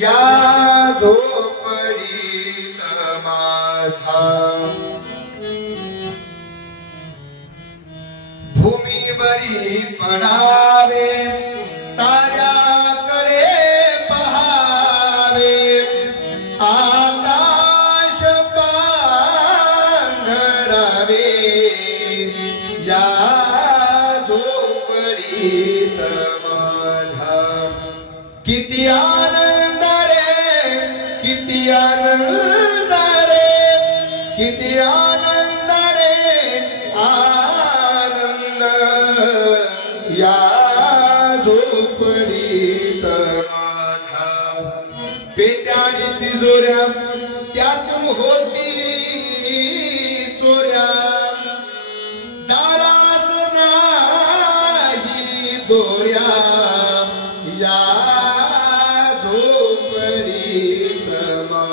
या झोपडीत माझा भूमीवरी पडावे ताऱ्याकडे पहावे. आकाश पांघरावे. या झोपडीत माझा किती आनंद किती आनंद रे किती आनंद रे आनंद. या झोपडीत माझा पेट्या आणि तिजोऱ्या त्यातून होती चोऱ्या. दारास नाही दोऱ्या.